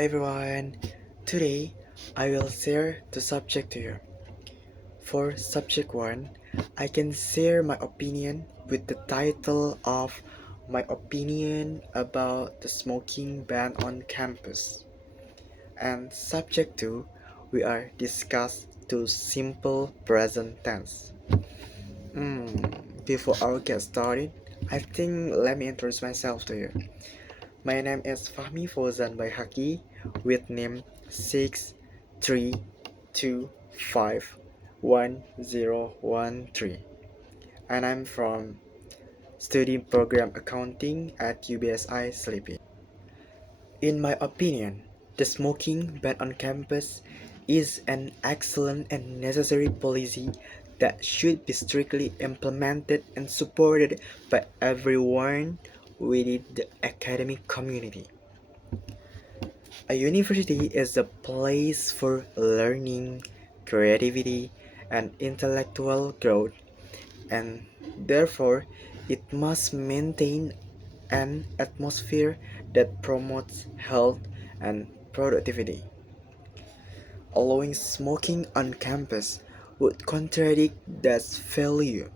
everyone. Today I will share the subject to you. For subject 1, I can share my opinion with the title of My Opinion About the Smoking Ban on Campus. And subject 2, we are discuss to simple present tense. Before I get started, I think let me introduce myself to you. My name is Fachmy Fauzan Baihaqy with name 632551013, and I'm from studying program accounting at UBSI Sleepy. In my opinion, the smoking ban on campus is an excellent and necessary policy that should be strictly implemented and supported by everyone within the academic community. A university is a place for learning, creativity, and intellectual growth, and therefore it must maintain an atmosphere that promotes health and productivity. Allowing smoking on campus would contradict that value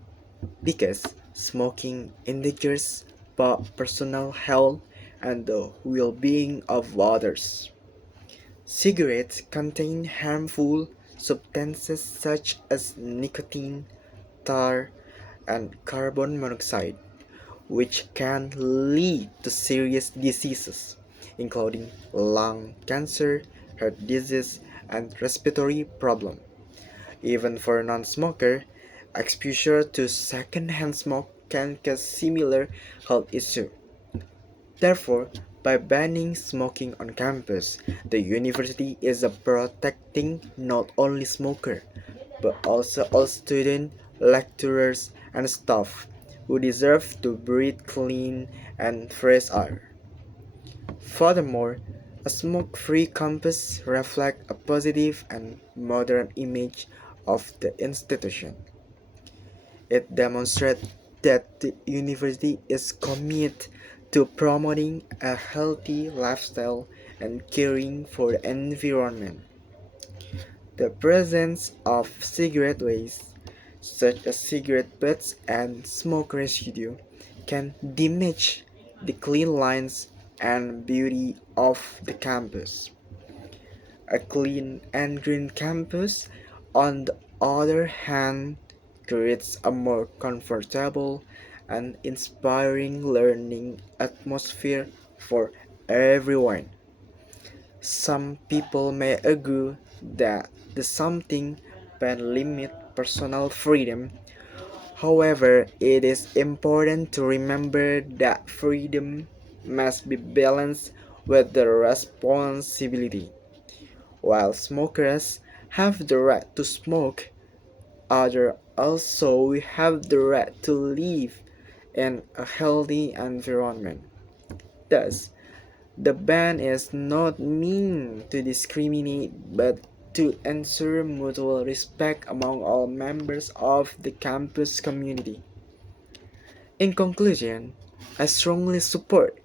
because smoking endangers personal health and the well-being of others. Cigarettes contain harmful substances such as nicotine, tar, and carbon monoxide, which can lead to serious diseases, including lung cancer, heart disease, and respiratory problems. Even for a non-smoker, exposure to secondhand smoke can cause similar health issues. Therefore, by banning smoking on campus, the university is protecting not only smokers, but also all students, lecturers, and staff who deserve to breathe clean and fresh air. Furthermore, a smoke-free campus reflects a positive and modern image of the institution. It demonstrates that the university is committed to promoting a healthy lifestyle and caring for the environment. The presence of cigarette waste, such as cigarette butts and smoke residue, can damage the clean lines and beauty of the campus. A clean and green campus, on the other hand, creates a more comfortable and inspiring learning atmosphere for everyone. Some people may argue that the something can limit personal freedom. However, it is important to remember that freedom must be balanced with the responsibility. While smokers have the right to smoke, others also have the right to live in a healthy environment. Thus, the ban is not meant to discriminate but to ensure mutual respect among all members of the campus community. In conclusion, I strongly support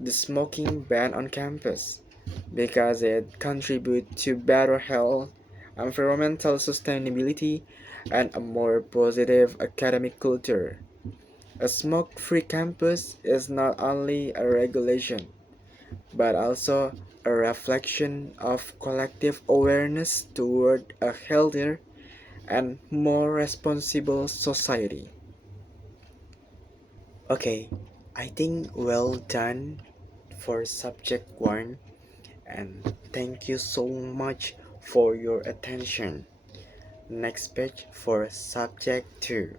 the smoking ban on campus because it contributes to better health, environmental sustainability, and a more positive academic culture. A smoke free campus is not only a regulation but also a reflection of collective awareness toward a healthier and more responsible society. Okay, I think well done for subject 1, and thank you so much for your attention. Next page for subject 2.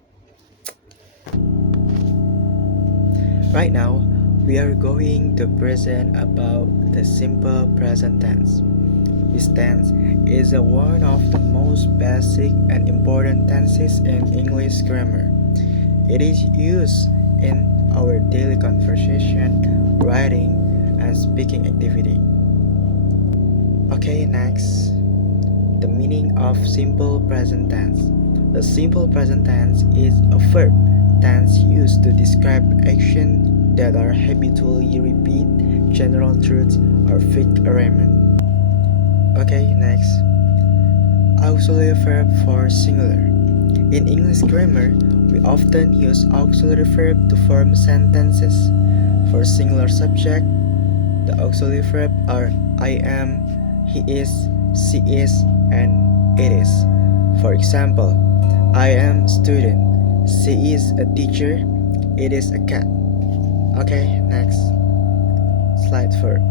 Right now, we are going to present about the simple present tense. This tense is one of the most basic and important tenses in English grammar. It is used in our daily conversation, writing, and speaking activity. Okay, next. The meaning of simple present tense. The simple present tense is a verb tense used to describe actions that are habitually repeat general truths or fixed arrangement. Okay, next. Auxiliary verb for singular. In English grammar, we often use auxiliary verb to form sentences. For singular subject, the auxiliary verb are I am, he is, she is, and it is. For example, I am a student, she is a teacher, it is a cat. Okay, next. Slide 4.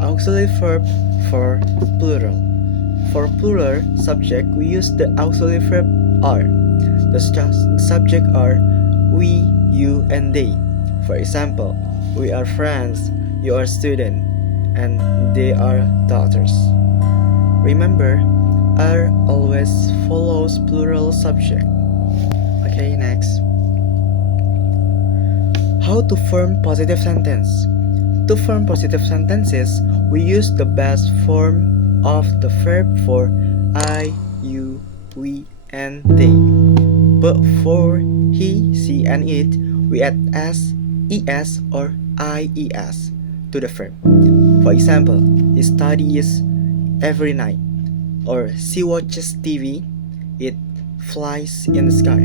Auxiliary verb for plural. For plural subject, we use the auxiliary verb are. The subject are we, you, and they. For example, we are friends, you are student, and they are daughters. Remember, are always follows plural subject. Okay, next. How to form positive sentence? To form positive sentences, we use the best form of the verb for I, you, we, and they. But for he, she, and it, we add s, es, or ies to the verb. For example, he studies every night, or she watches TV, it flies in the sky.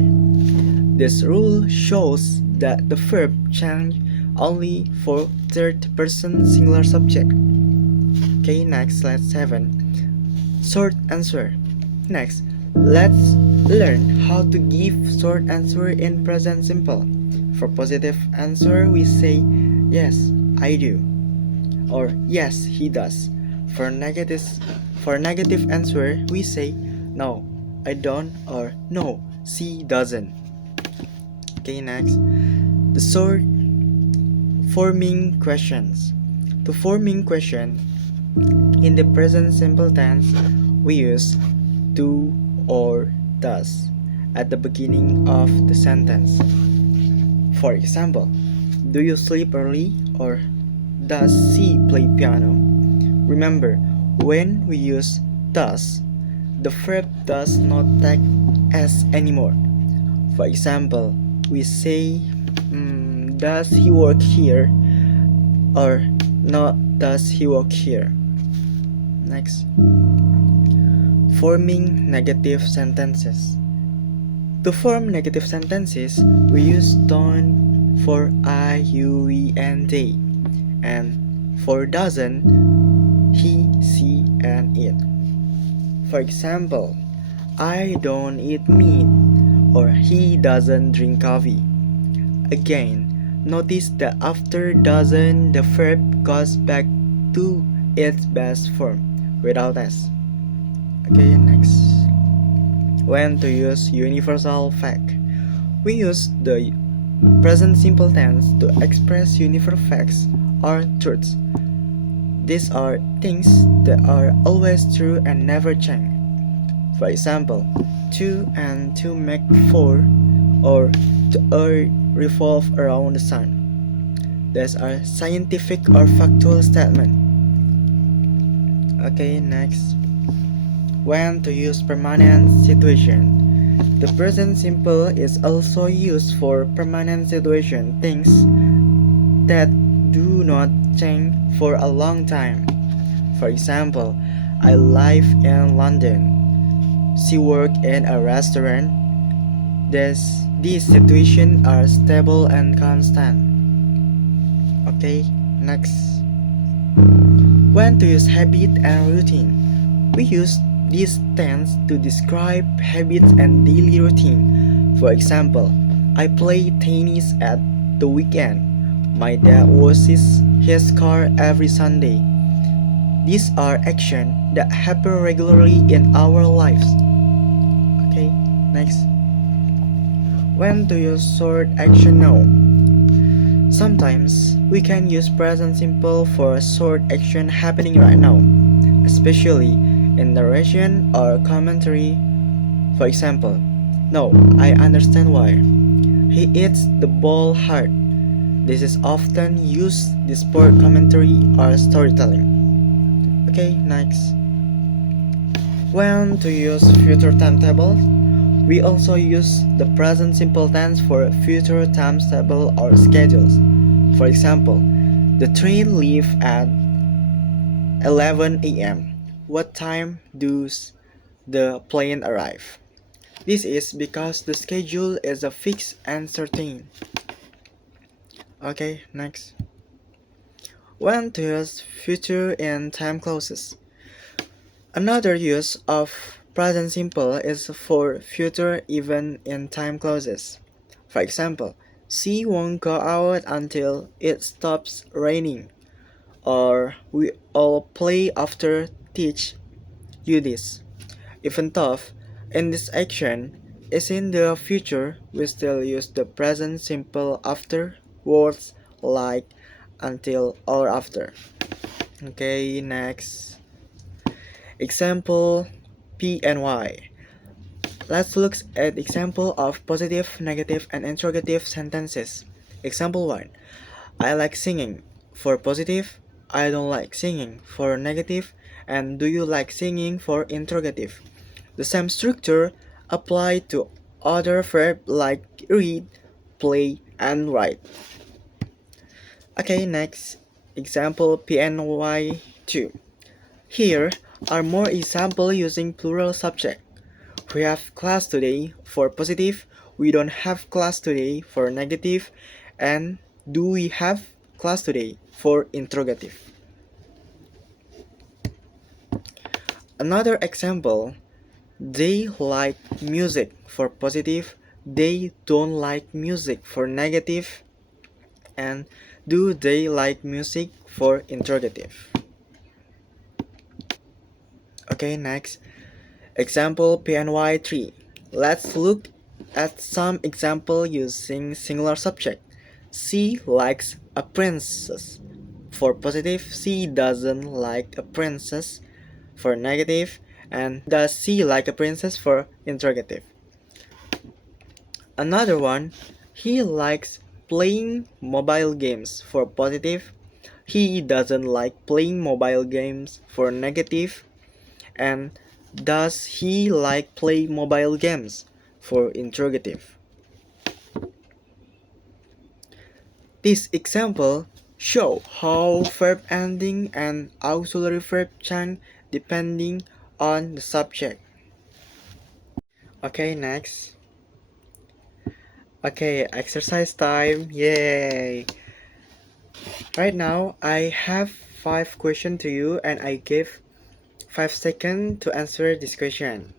This rule shows that the verb changes only for third person singular subject. Okay, next, slide 7. Short answer. Next, let's learn how to give short answer in present simple. For positive answer, we say yes, I do, or yes, he does. For negative answer, we say no, I don't, or no, she doesn't. Okay, next. The short forming questions. To forming question, in the present simple tense, we use do or does at the beginning of the sentence. For example, do you sleep early, or does she play piano? Remember, when we use does, the verb does not take s anymore. For example, we say does he work here, or not does he work here. Next. Forming negative sentences. To form negative sentences, we use don't for I, you, we, and they, and for doesn't, he, she, and it. For example, I don't eat meat, or he doesn't drink coffee. Again, notice that after doesn't, the verb goes back to its best form without s. Okay, next. When to use universal fact. We use the present simple tense to express universal facts or truths. These are things that are always true and never change. For example, 2 and 2 make 4, or the earth revolves around the sun. These are scientific or factual statements. Okay, next. When to use permanent situation. The present simple is also used for permanent situation, things that do not change for a long time. For example, I live in London. She works in a restaurant. These situations are stable and constant. Okay, next. When to use habit and routine. We use these tense to describe habits and daily routine. For example, I play tennis at the weekend. My dad washes his car every Sunday. These are actions that happen regularly in our lives. Okay, next. When to use short action now. Sometimes we can use present simple for a short action happening right now, especially in narration or commentary. For example, no, I understand why. He hits the ball hard. This is often used in sport commentary or storytelling. Okay, next. When to use future timetable. We also use the present simple tense for future timetable or schedules. For example, the train leaves at 11 a.m. What time does the plane arrive? This is because the schedule is a fixed and certain. Okay, next. When to use future in time clauses. Another use of present simple is for future even in time clauses. For example, she won't go out until it stops raining, or we all play after teach you this. Even though in this action is in the future, we still use the present simple after words like until or after. Okay, next. Example P and Y. Let's look at example of positive, negative, and interrogative sentences. Example 1. I like singing. For positive, I don't like singing. For negative, and do you like singing for interrogative. The same structure apply to other verbs like read, play, and write. Okay, next. Example PNY 2. Here are more examples using plural subject. We have class today for positive, we don't have class today for negative, and do we have class today for interrogative. Another example, they like music for positive, they don't like music for negative, and do they like music for interrogative. Okay, next. Example PNY 3. Let's look at some example using singular subject. She likes a princess. For positive, she doesn't like a princess. For negative, and does she like a princess for interrogative. Another one, he likes playing mobile games. For positive, he doesn't like playing mobile games. For negative, and does he like play mobile games? For interrogative. This example show how verb ending and auxiliary verb change depending on the subject. Okay, next. Okay, exercise time. Yay! Right now, I have 5 questions to you and I give 5 seconds to answer this question.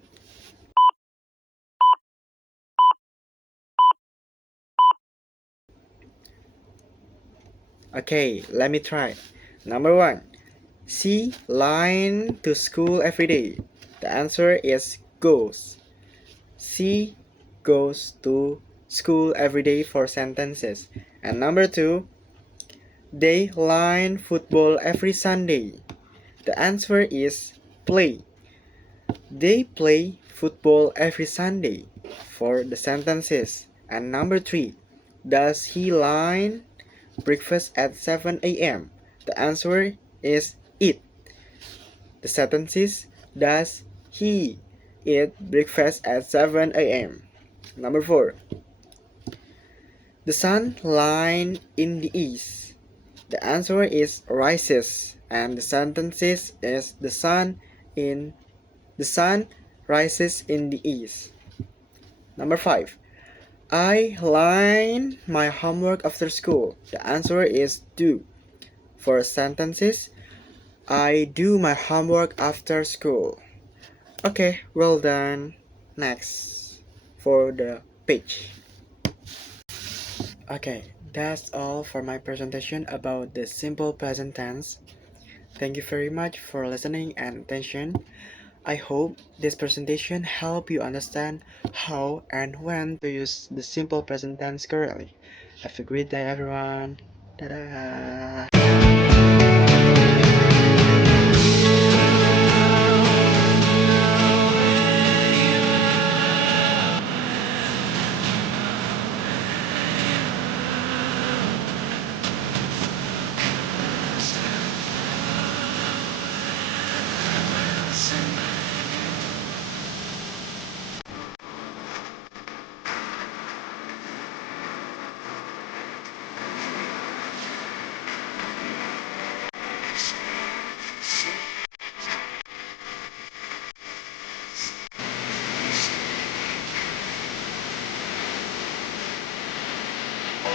Okay, let me try. Number 1. She line to school every day. The answer is goes. She goes to school every day for sentences. And number 2, they line football every Sunday. The answer is play. They play football every Sunday for the sentences. And number 3, does he line breakfast at 7 a.m.? The answer is eat. The sentences, does he eat breakfast at 7 a.m.? Number 4, the sun line in the east. The answer is rises, and the sentences is the sun rises in the east. Number 5, I line my homework after school. The answer is do. For sentences, I do my homework after school. Okay, well done. Next for the page. Okay, that's all for my presentation about the simple present tense. Thank you very much for listening and attention. I hope this presentation helped you understand how and when to use the simple present tense correctly. Have a great day, everyone. Ta-da!